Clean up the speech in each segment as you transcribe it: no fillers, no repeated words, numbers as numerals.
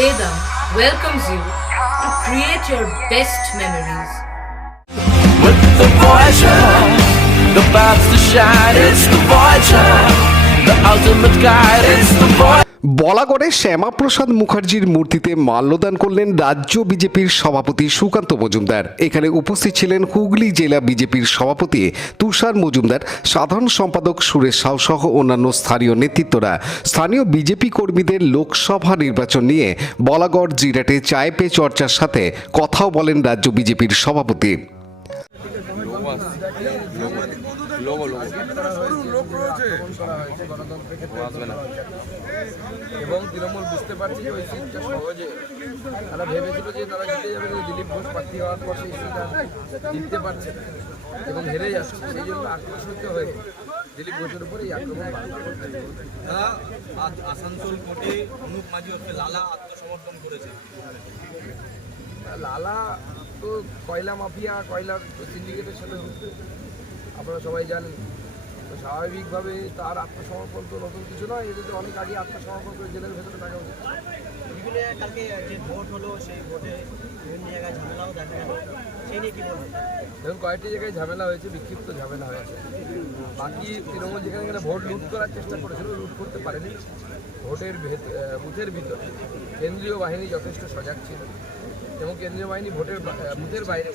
Vedam welcomes you to create your best memories. With the Voyager, the paths to shine, it's the Voyager, the ultimate guide, it's the Voyager. বলাগড়ে Shyamaprasad মুখার্জির মূর্তিতে মাল্যদান করলেন রাজ্য বিজেপির সভাপতি সুকান্ত মজুমদার। এখানে উপস্থিত ছিলেন হুগলি জেলা বিজেপির সভাপতি তুষার মজুমদার, সাধারণ সম্পাদক সুরেশ সাউ সহ অন্যান্য স্থানীয় নেতৃত্বরা। স্থানীয় বিজেপি কর্মীদের লোকসভা নির্বাচন নিয়ে বলাগড় জিরাটে চায় পে চর্চার সাথে কথাও বলেন রাজ্য বিজেপির সভাপতি। এবং তৃণমূল বুঝতে পারছে যে ওই সিটটা সহজে তারা ভেবেছিল যে তারা জিতে যাবে, কিন্তু দিলীপ ঘোষ প্রার্থী হওয়ার পর সেই সিটটা জিততে পারছে না এবং হেরে যাচ্ছে। সেই জন্য আকর্ষিত হয়ে দিলীপ ঘোষের উপরে এই আক্রমণ। আজ আসানসোল কোর্টে অনুপ মাঝি ওকে লালা আত্মসমর্পণ করেছে। লালা তো কয়লা মাফিয়া, কয়লার সিন্ডিকেটের সাথে আপনারা সবাই জানেন। তো স্বাভাবিকভাবে তার আত্মসমর্পণ তো নতুন কিছু নয়, এটা তো অনেক আগে আত্মসমর্পণ করে জেলের ভেতরে থাকা উচিত। বিভিন্ন কালকে যে ভোট হলো সেই ভোটে বিভিন্ন জায়গায় ঝামেলাও দেখা গেল, সেই নিয়ে কি বলবেন? দেখুন, কয়েকটি জায়গায় ঝামেলা হয়েছে, বিক্ষিপ্ত ঝামেলা হয়েছে। বাকি তৃণমূল যেখানে যেখানে ভোট লুট করার চেষ্টা করেছিল, লুট করতে পারেনি। ভোটের বুথের ভিতরে কেন্দ্রীয় বাহিনী যথেষ্ট সজাগ ছিল এবং কেন্দ্রীয় বাহিনী বুথের বাইরে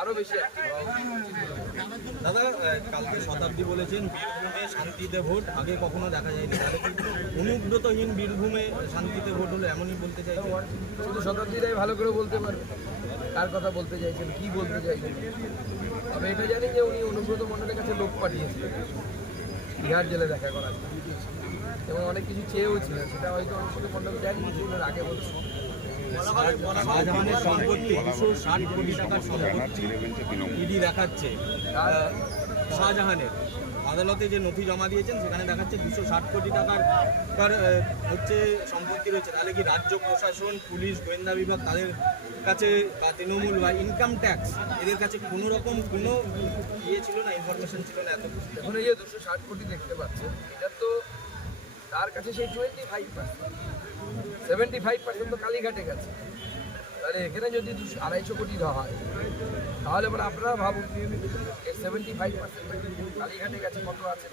আরও বেশি অ্যাক্টিভ হওয়া। দাদা, কালকে শতাব্দী বলেছেন বীরভূমে শান্তিতে ভোট আগে কখনো দেখা যায়নি। অনুব্রতহীন বীরভূমে শান্তিতে ভোট হলো এমনই বলতে চাই। শুধু শতাব্দীরাই ভালো করে বলতে পারবে কার কথা বলতে চাইছেন, কি বলতে চাইছেন। আমি এটা জানি যে উনি অনুব্রত মণ্ডলের কাছে লোক পাঠিয়েছিলেন বিহার জেলে দেখা করার এবং অনেক কিছু চেয়েও ছিলেন, সেটা হয়তো অনুব্রত মণ্ডল দেননি, সেগুলোর আগে বলছে। শাহজাহানের সম্পত্তি 260 কোটি টাকার সম্পত্তি ইডি দেখাচ্ছে। শাহজাহানের আদালতে যে নথি জমা দিয়েছেন সেখানে দেখাচ্ছে 260 কোটি টাকার হচ্ছে সম্পত্তি রয়েছে। তাহলে কি রাজ্য প্রশাসন, পুলিশ, গোয়েন্দা বিভাগ তাদের কাছে বা তৃণমূল বা ইনকাম ট্যাক্স এদের কাছে কোনো রকম কোনো ইয়ে ছিল না, ইনফরমেশন ছিল না? এত এখন এই যে 260 কোটি দেখতে পাচ্ছেন, এটা তো তার কাছে সেই 75% তো কালীঘাটে গেছে। তাহলে এখানে যদি 250 কোটি দেওয়া হয়, তাহলে এবার আপনারা ভাবুন 75% কালীঘাটে গেছে, কত আছে।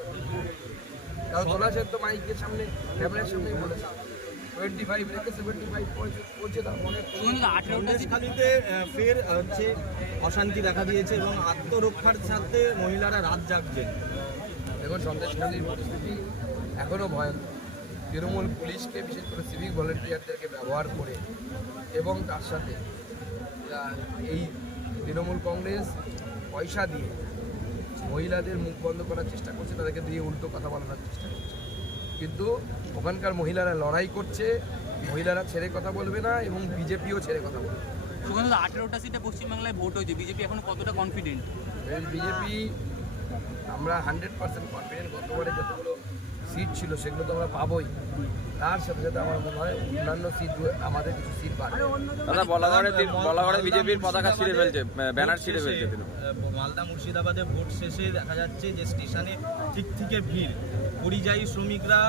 কারণ তোলাশের তো মাইকের সামনে, ক্যামেরার সামনেই বলেছে 25 রেখে 75 পৌঁছে দাও। সন্দেশখালীতে ফের হচ্ছে অশান্তি দেখা দিয়েছে এবং আত্মরক্ষার সাথে মহিলারা রাত জাগছে। দেখুন, সন্দেশখালীর পরিস্থিতি এখনও ভয়ঙ্কর। তৃণমূল পুলিশকে, বিশেষ করে সিভিক ভলেন্টিয়ারদেরকে ব্যবহার করে এবং তার সাথে এই তৃণমূল কংগ্রেস পয়সা দিয়ে মহিলাদের মুখ বন্ধ করার চেষ্টা করছে, তাদেরকে দিয়ে উল্টো কথা বলানোর চেষ্টা করছে। কিন্তু ওখানকার মহিলারা লড়াই করছে, মহিলারা ছেড়ে কথা বলবে না এবং বিজেপিও ছেড়ে কথা বলবে। 18টা সিটে পশ্চিমবাংলায় ভোট হয়েছে, বিজেপি এখন কতটা কনফিডেন্ট? বিজেপি আমরা 100% কনফিডেন্ট। গতবারে যতগুলো সিট ছিল সেগুলো তো আমরা পাবোই, তার সাথে সাথে আমার মনে হয় অন্যান্য সিট, আমাদের কিছু সিট বাড়বে। দাদা, বলাগড়ে বিজেপির পতাকা ছিঁড়ে ফেলছে, ব্যানার ছিঁড়ে ফেলছে। মালদা মুর্শিদাবাদে ভোট শেষে দেখা যাচ্ছে যে স্টেশনে ঠিক থেকে ভিড়। পরিযায়ী শ্রমিকরা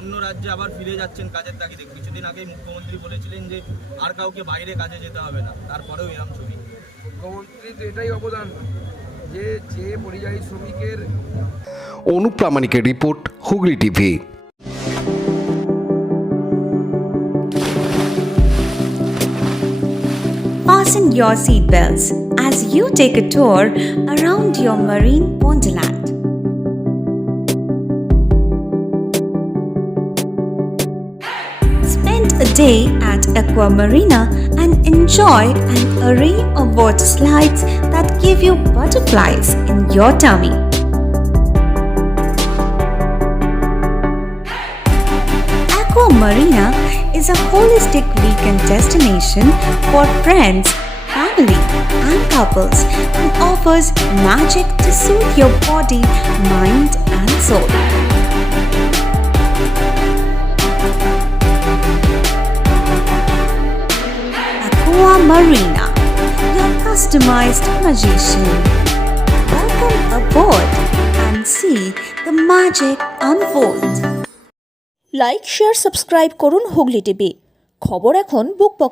অন্য রাজ্যে আবার ফিরে যাচ্ছেন কাজের তাগিদে। কিছুদিন আগেই মুখ্যমন্ত্রী বলেছিলেন যে আর কাউকে বাইরে কাজে যেতে হবে না, তারপরেও এরকম ছবি। মুখ্যমন্ত্রী তো এটাই অবদান যে পরিযায়ী শ্রমিকের। অনুপ প্রামাণিকের report, Hooghly TV. Fasten your seatbelts as you take a tour around your marine wonderland. Spend a day at Aqua Marina and enjoy an array of water slides that give you butterflies in your tummy. Aqua Marina is a holistic weekend destination for friends, family, and couples and offers magic to soothe your body, mind, and soul. Aqua Marina, your customized magician. Welcome aboard and see the magic unfold. Like, share, subscribe করুন Hooghly TV. খবর এখন বুক পকেটে।